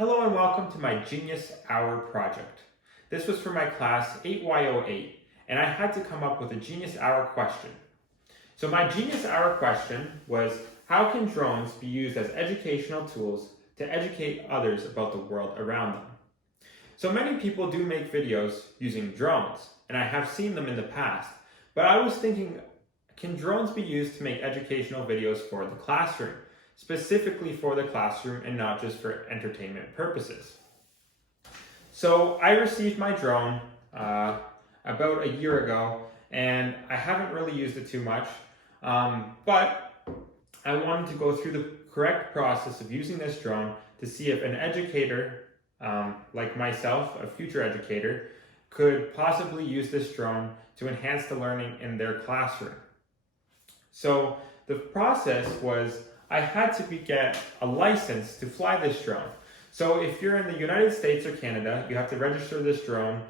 Hello and welcome to my Genius Hour project. This was for my class 8Y08 and I had to come up with a Genius Hour question. So my Genius Hour question was, how can drones be used as educational tools to educate others about the world around them? So many people do make videos using drones, and I have seen them in the past, but I was thinking, can drones be used to make educational videos for the classroom? Specifically for the classroom and not just for entertainment purposes. So I received my drone about a year ago, and I haven't really used it too much, but I wanted to go through the correct process of using this drone to see if an educator like myself, a future educator, could possibly use this drone to enhance the learning in their classroom. So the process was, I had to get a license to fly this drone. So if you're in the United States or Canada, you have to register this drone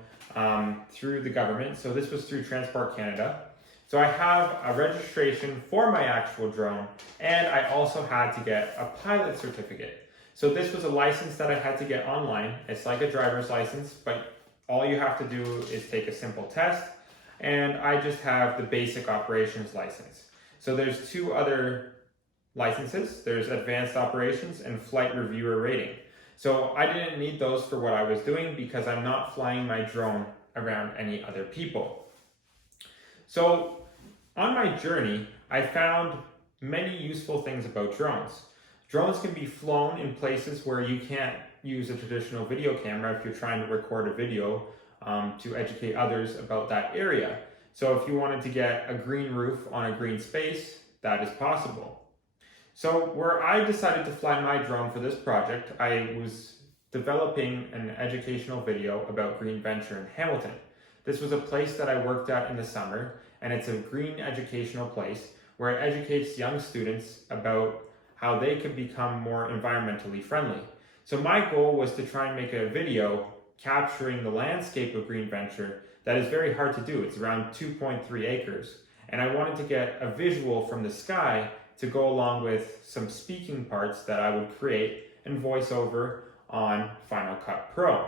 through the government. So this was through Transport Canada. So I have a registration for my actual drone, and I also had to get a pilot certificate. So this was a license that I had to get online. It's like a driver's license, but all you have to do is take a simple test, and I just have the basic operations license. So there's two other licenses. There's advanced operations and flight reviewer rating. So I didn't need those for what I was doing because I'm not flying my drone around any other people. So on my journey, I found many useful things about drones. Drones can be flown in places where you can't use a traditional video camera if you're trying to record a video to educate others about that area. So if you wanted to get a green roof on a green space, that is possible. So where I decided to fly my drone for this project, I was developing an educational video about Green Venture in Hamilton. This was a place that I worked at in the summer, and it's a green educational place where it educates young students about how they could become more environmentally friendly. So my goal was to try and make a video capturing the landscape of Green Venture that is very hard to do. It's around 2.3 acres. And I wanted to get a visual from the sky to go along with some speaking parts that I would create and voice over on Final Cut Pro.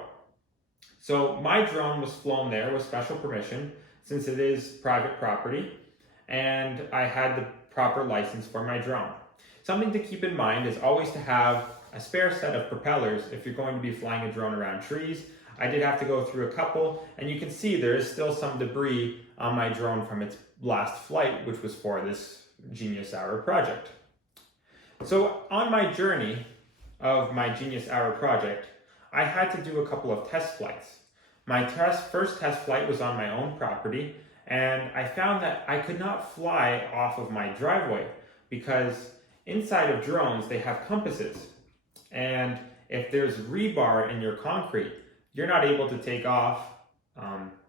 So my drone was flown there with special permission since it is private property, and I had the proper license for my drone. Something to keep in mind is always to have a spare set of propellers if you're going to be flying a drone around trees. I did have to go through a couple, and you can see there is still some debris on my drone from its last flight, which was for this Genius Hour project. So on my journey of my Genius Hour project, I had to do a couple of test flights. My first test flight was on my own property, and I found that I could not fly off of my driveway because inside of drones they have compasses, and if there's rebar in your concrete, you're not able to take off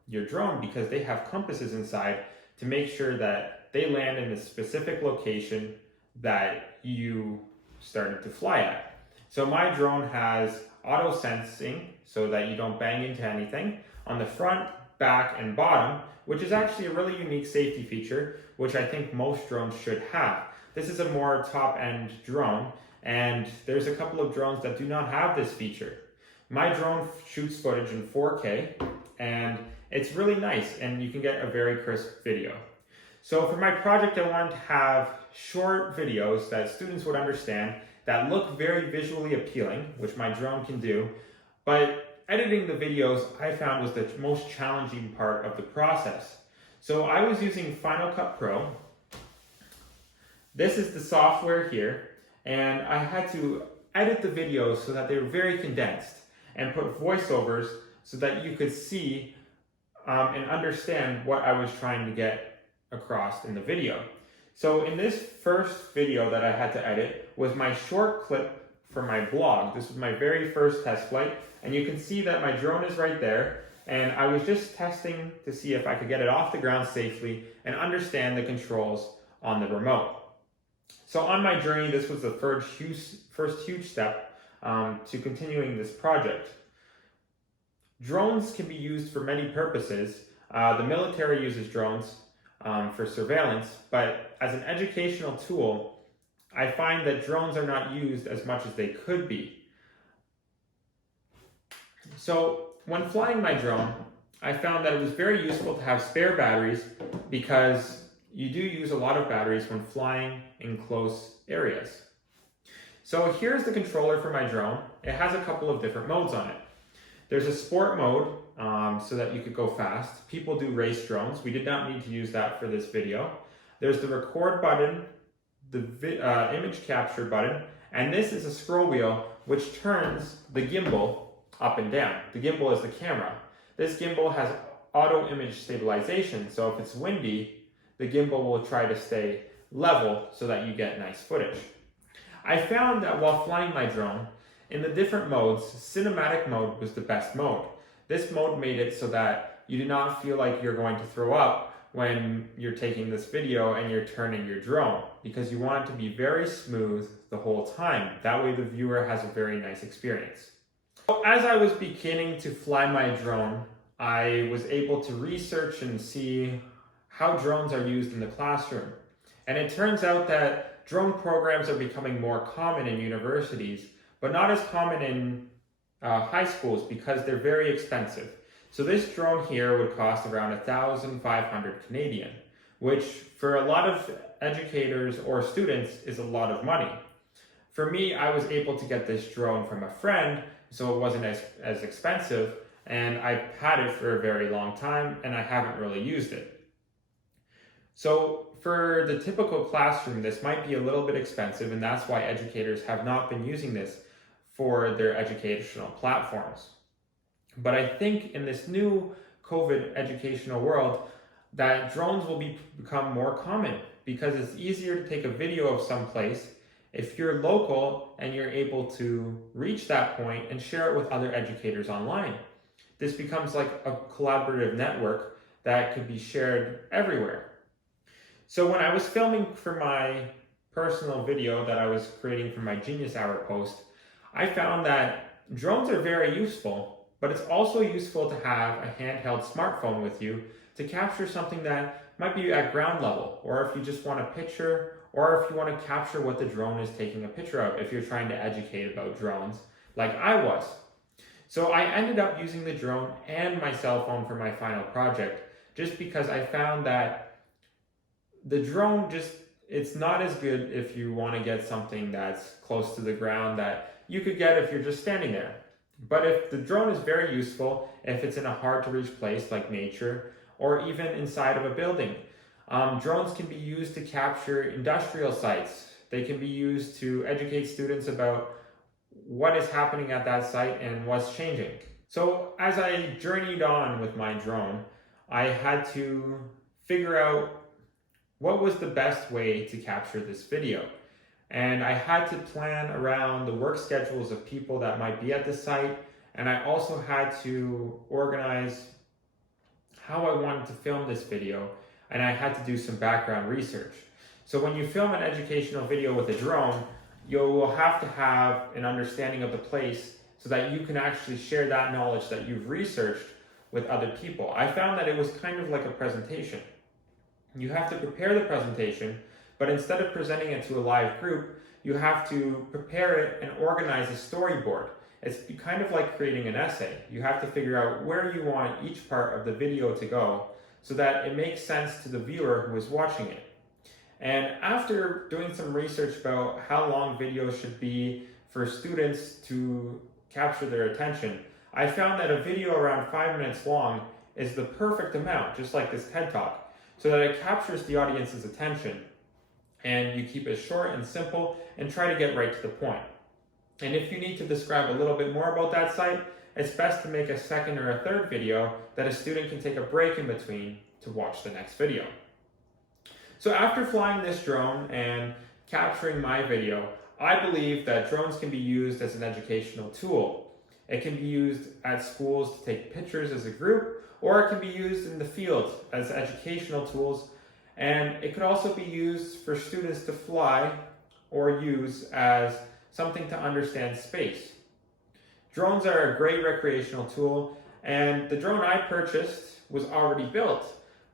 your drone because they have compasses inside to make sure that they land in the specific location that you started to fly at. So my drone has auto sensing so that you don't bang into anything on the front, back, and bottom, which is actually a really unique safety feature, which I think most drones should have. This is a more top-end drone, and there's a couple of drones that do not have this feature. My drone shoots footage in 4K, and it's really nice, and you can get a very crisp video. So for my project, I wanted to have short videos that students would understand that look very visually appealing, which my drone can do, but editing the videos I found was the most challenging part of the process. So I was using Final Cut Pro. This is the software here, and I had to edit the videos so that they were very condensed and put voiceovers so that you could see and understand what I was trying to get across in the video. So in this first video that I had to edit was my short clip for my blog. This was my very first test flight, and you can see that my drone is right there, and I was just testing to see if I could get it off the ground safely and understand the controls on the remote. So on my journey, this was the first huge step to continuing this project. Drones can be used for many purposes. The military uses drones for surveillance, but as an educational tool, I find that drones are not used as much as they could be. So when flying my drone, I found that it was very useful to have spare batteries because you do use a lot of batteries when flying in close areas. So here's the controller for my drone. It has a couple of different modes on it. There's a sport mode, so that you could go fast. People do race drones. We did not need to use that for this video. There's the record button, the image capture button, and this is a scroll wheel which turns the gimbal up and down. The gimbal is the camera. This gimbal has auto image stabilization, so if it's windy, the gimbal will try to stay level so that you get nice footage. I found that while flying my drone, in the different modes, cinematic mode was the best mode. This mode made it so that you do not feel like you're going to throw up when you're taking this video and you're turning your drone, because you want it to be very smooth the whole time. That way the viewer has a very nice experience. So as I was beginning to fly my drone, I was able to research and see how drones are used in the classroom. And it turns out that drone programs are becoming more common in universities, but not as common in high schools because they're very expensive. So this drone here would cost around 1,500 Canadian, which for a lot of educators or students is a lot of money. For me, I was able to get this drone from a friend, so it wasn't as expensive, and I've had it for a very long time and I haven't really used it. So for the typical classroom, this might be a little bit expensive, and that's why educators have not been using this for their educational platforms. But I think in this new COVID educational world, that drones will become more common because it's easier to take a video of some place if you're local and you're able to reach that point and share it with other educators online. This becomes like a collaborative network that could be shared everywhere. So when I was filming for my personal video that I was creating for my Genius Hour post, I found that drones are very useful, but it's also useful to have a handheld smartphone with you to capture something that might be at ground level, or if you just want a picture, or if you want to capture what the drone is taking a picture of, if you're trying to educate about drones, like I was. So I ended up using the drone and my cell phone for my final project, just because I found that the drone it's not as good if you want to get something that's close to the ground that you could get if you're just standing there. But if the drone is very useful, if it's in a hard to reach place like nature, or even inside of a building. Drones can be used to capture industrial sites. They can be used to educate students about what is happening at that site and what's changing. So as I journeyed on with my drone, I had to figure out what was the best way to capture this video. And I had to plan around the work schedules of people that might be at the site, and I also had to organize how I wanted to film this video, and I had to do some background research. So when you film an educational video with a drone, you will have to have an understanding of the place so that you can actually share that knowledge that you've researched with other people. I found that it was kind of like a presentation. You have to prepare the presentation, but instead of presenting it to a live group, you have to prepare it and organize a storyboard. It's kind of like creating an essay. You have to figure out where you want each part of the video to go so that it makes sense to the viewer who is watching it. And after doing some research about how long videos should be for students to capture their attention, I found that a video around 5 minutes long is the perfect amount, just like this TED Talk, so that it captures the audience's attention. And you keep it short and simple and try to get right to the point. And if you need to describe a little bit more about that site, it's best to make a second or a third video that a student can take a break in between to watch the next video. So after flying this drone and capturing my video, I believe that drones can be used as an educational tool. It can be used at schools to take pictures as a group, or it can be used in the field as educational tools, and it could also be used for students to fly or use as something to understand space. Drones are a great recreational tool, and the drone I purchased was already built.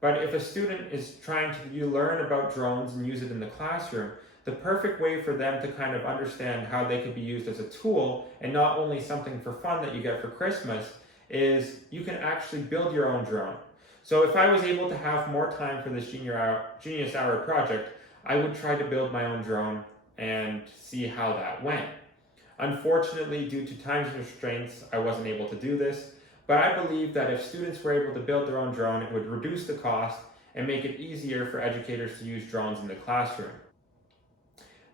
But if a student is trying to learn about drones and use it in the classroom, the perfect way for them to kind of understand how they could be used as a tool and not only something for fun that you get for Christmas is you can actually build your own drone. So if I was able to have more time for this Genius Hour project, I would try to build my own drone and see how that went. Unfortunately, due to time constraints, I wasn't able to do this, but I believe that if students were able to build their own drone, it would reduce the cost and make it easier for educators to use drones in the classroom.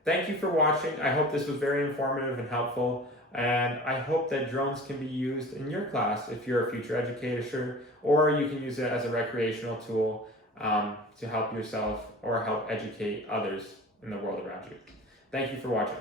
Thank you for watching. I hope this was very informative and helpful, and I hope that drones can be used in your class if you're a future educator, or you can use it as a recreational tool to help yourself or help educate others in the world around you. Thank you for watching.